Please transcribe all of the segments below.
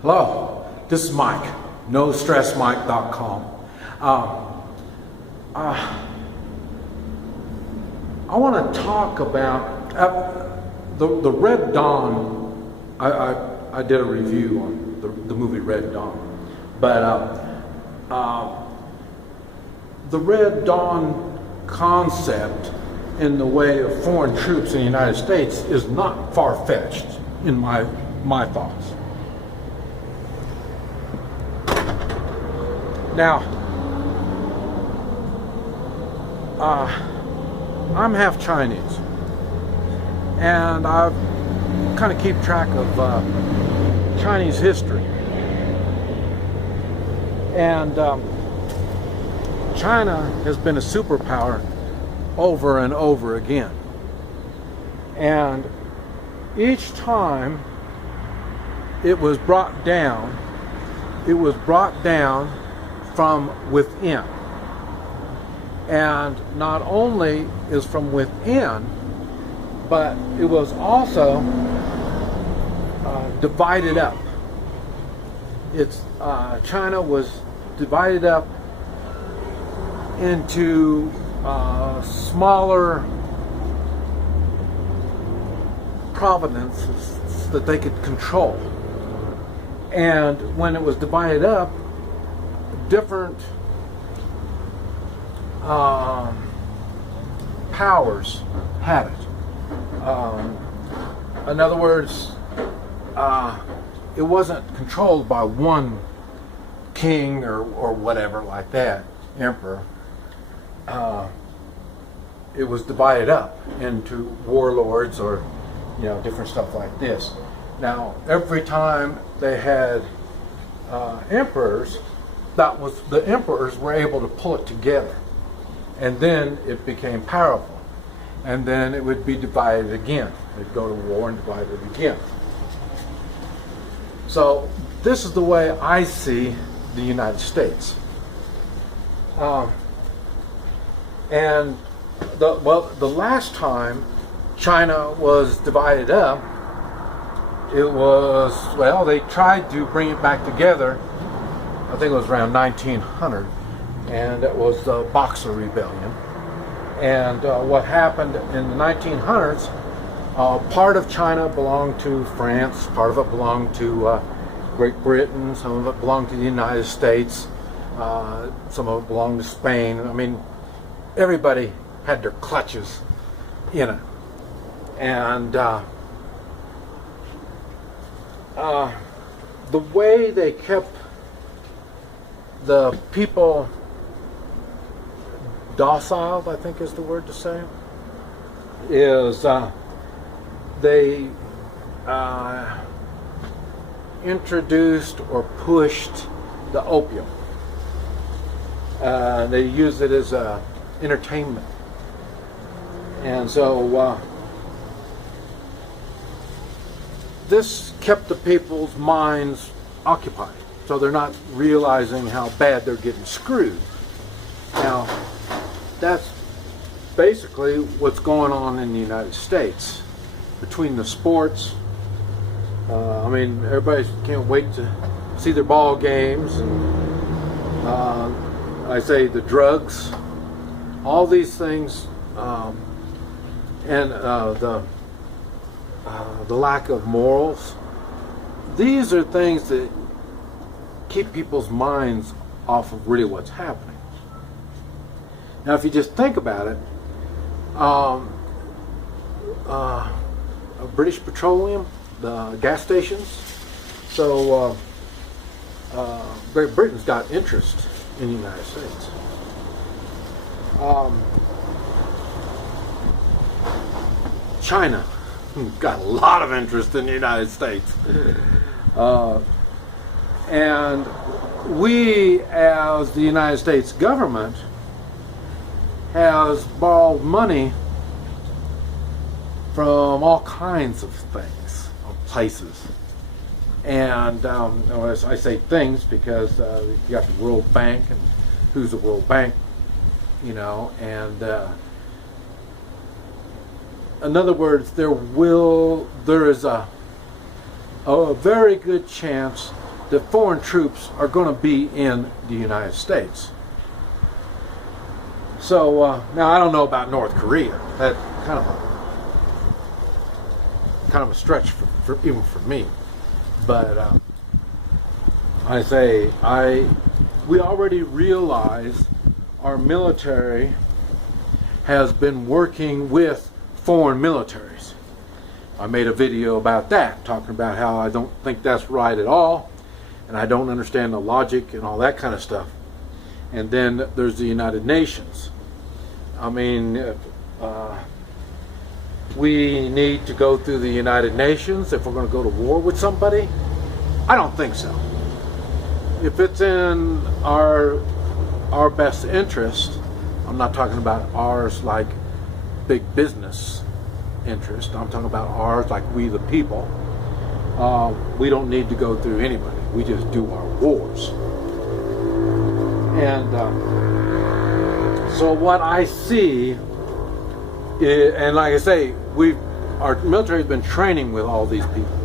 Hello, this is Mike, NoStressMike.com. I want to talk about the Red Dawn. I did a review on the movie Red Dawn, but the Red Dawn concept in the way of foreign troops in the United States is not far-fetched in my thoughts. Now, I'm half Chinese, and I kind of keep track of Chinese history. And China has been a superpower over and over again. And each time it was brought down from within. And not only is from within, but it was also divided up. China was divided up into smaller provinces that they could control. And when it was divided up, different powers had it. In other words, it wasn't controlled by one king or whatever like that, emperor. It was divided up into warlords or different stuff like this. Now, every time they had emperors, the emperors were able to pull it together, and then it became powerful, and then it would be divided again. They'd go to war and divide it again. So this is the way I see the United States. And the last time China was divided up, they tried to bring it back together. I think it was around 1900, and it was the Boxer Rebellion. And what happened in the 1900s, part of China belonged to France, part of it belonged to Great Britain, some of it belonged to the United States, some of it belonged to Spain. I mean, everybody had their clutches in it. And the way they kept the people docile, I think is the word to say, is they introduced or pushed the opium. They used it as entertainment. And so this kept the people's minds occupied, so they're not realizing how bad they're getting screwed. Now, that's basically what's going on in the United States. Between the sports, everybody can't wait to see their ball games, and I say the drugs, all these things, and the lack of morals. These are things that keep people's minds off of really what's happening. Now, if you just think about it, British Petroleum, the gas stations. So Great Britain's got interest in the United States. China got a lot of interest in the United States. And we, as the United States government, has borrowed money from all kinds of things, of places. And I say things because you got the World Bank, and who's the World Bank, and in other words, there is a very good chance that foreign troops are going to be in the United States. So now I don't know about North Korea. That's kind of a stretch for even for me. But I say we already realize our military has been working with foreign militaries. I made a video about that, talking about how I don't think that's right at all, and I don't understand the logic and all that kind of stuff. And then there's the United Nations. I mean, we need to go through the United Nations if we're going to go to war with somebody? I don't think so. If it's in our best interest, I'm not talking about ours like big business interest, I'm talking about ours like we the people, we don't need to go through anybody. We just do our wars. And so what I see is, and like I say, our military has been training with all these people.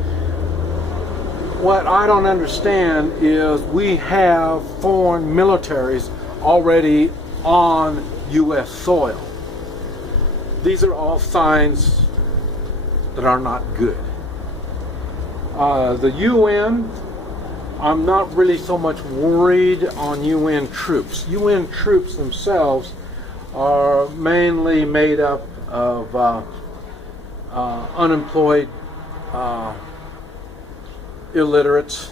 What I don't understand is we have foreign militaries already on U.S. soil. These are all signs that are not good. The UN, I'm not really so much worried on UN troops. UN troops themselves are mainly made up of unemployed illiterates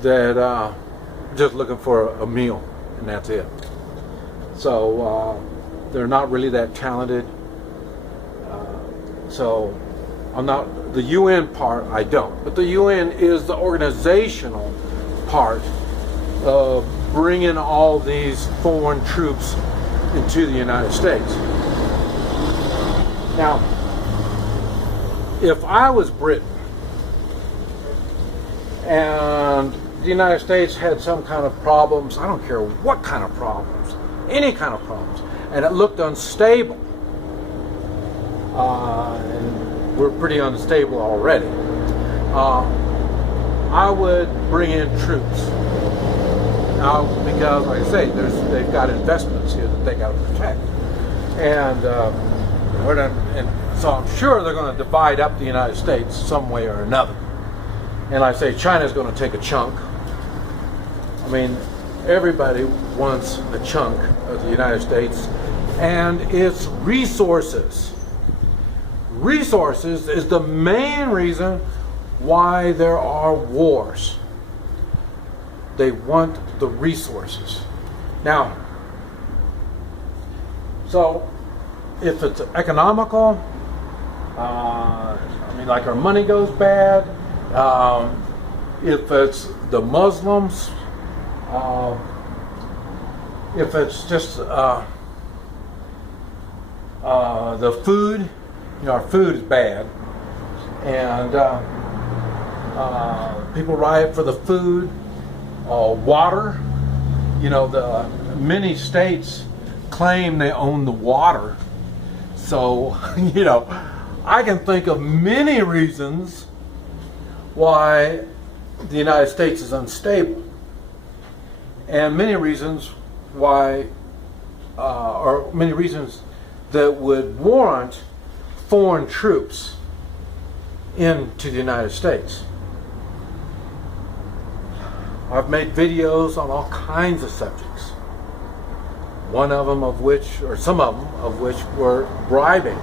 that just looking for a meal, and that's it. So they're not really that talented. So I'm not, the UN part I don't, but the UN is the organizational part of bringing all these foreign troops into the United States. Now, if I was Britain and the United States had some kind of problems, I don't care what kind of problems, any kind of problems, and it looked unstable, and we're pretty unstable already, I would bring in troops. Now, because like I say, they've got investments here that they got to protect, and so I'm sure they're going to divide up the United States some way or another. And I say China's going to take a chunk. I mean, everybody wants a chunk of the United States and its resources. Resources is the main reason why there are wars. They want the resources. Now, so if it's economical, I mean, like our money goes bad, if it's the Muslims, if it's just the food, you know, our food is bad, and people riot for the food, water. You know, the many states claim they own the water, so you know, I can think of many reasons why the United States is unstable, and many reasons why, or many reasons that would warrant foreign troops into the United States. I've made videos on all kinds of subjects. One of them of which, or some of them of which, were bribing.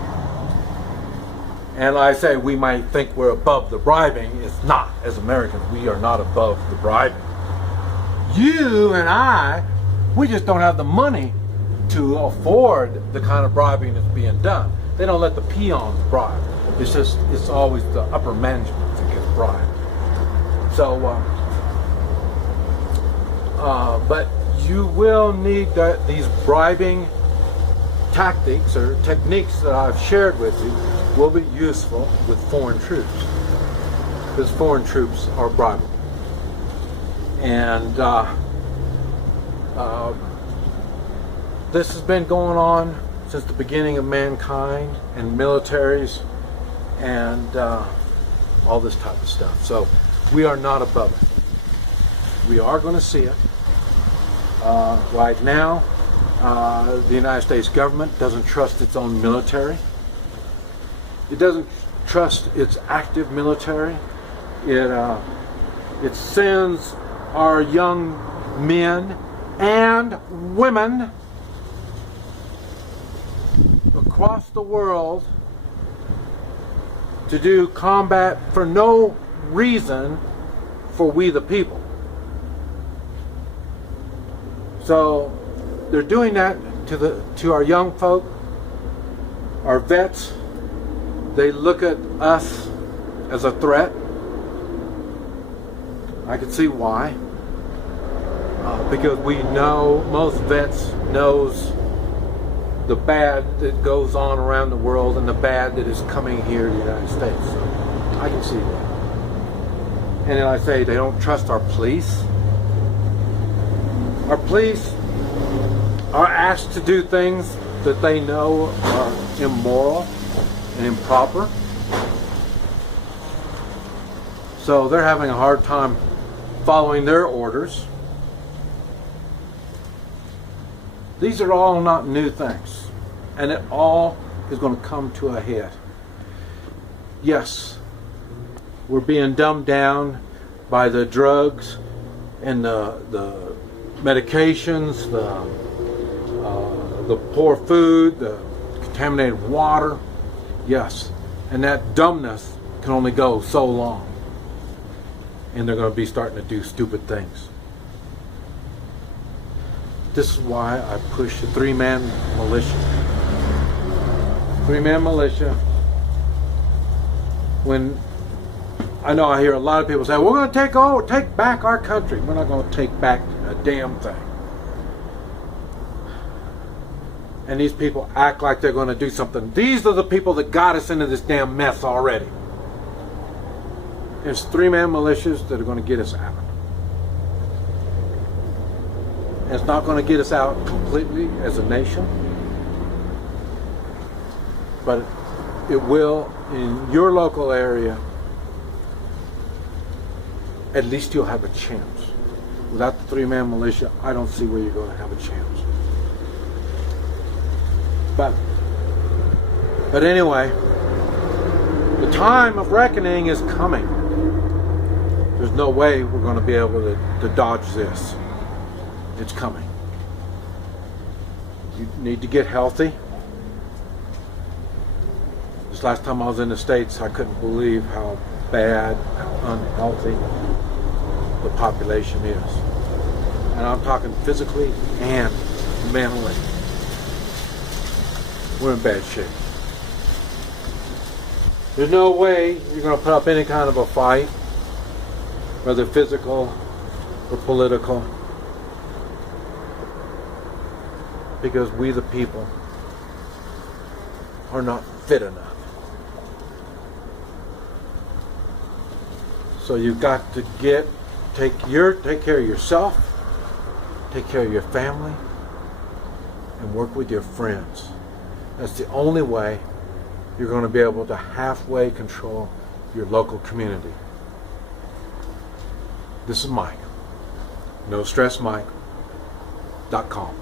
And I say we might think we're above the bribing. It's not. As Americans, we are not above the bribing. You and I, we just don't have the money to afford the kind of bribing that's being done. They don't let the peons bribe. It's always the upper management that gets bribed. So, but you will need these bribing tactics or techniques that I've shared with you will be useful with foreign troops, because foreign troops are bribable. And this has been going on since the beginning of mankind, and militaries, and all this type of stuff. So we are not above it. We are going to see it. Right now, the United States government doesn't trust its own military. It doesn't trust its active military. It sends our young men and women across the world to do combat for no reason for we the people. So they're doing that to our young folk, our vets. They look at us as a threat. I can see why. Because we know, most vets knows the bad that goes on around the world and the bad that is coming here to the United States. So I can see that. And then I say they don't trust our police. Our police are asked to do things that they know are immoral and improper. So they're having a hard time following their orders. These are all not new things, and it all is going to come to a head. Yes, we're being dumbed down by the drugs and the medications, the poor food, the contaminated water. Yes, and that dumbness can only go so long. And they're going to be starting to do stupid things. This is why I push the three-man militia. Three-man militia. When I know I hear a lot of people say, we're going to take back our country. We're not going to take back a damn thing. And these people act like they're going to do something. These are the people that got us into this damn mess already. There's three-man militias that are going to get us out. And it's not going to get us out completely as a nation, but it will in your local area. At least you'll have a chance. Without the three-man militia, I don't see where you're going to have a chance. But anyway, the time of reckoning is coming. There's no way we're going to be able to dodge this. It's coming. You need to get healthy. This last time I was in the States, I couldn't believe how bad, how unhealthy the population is. And I'm talking physically and mentally. We're in bad shape. There's no way you're going to put up any kind of a fight, whether physical or political, because we the people are not fit enough. So you've got to take care of yourself, take care of your family, and work with your friends. That's the only way you're going to be able to halfway control your local community. This is Mike. NoStressMike.com.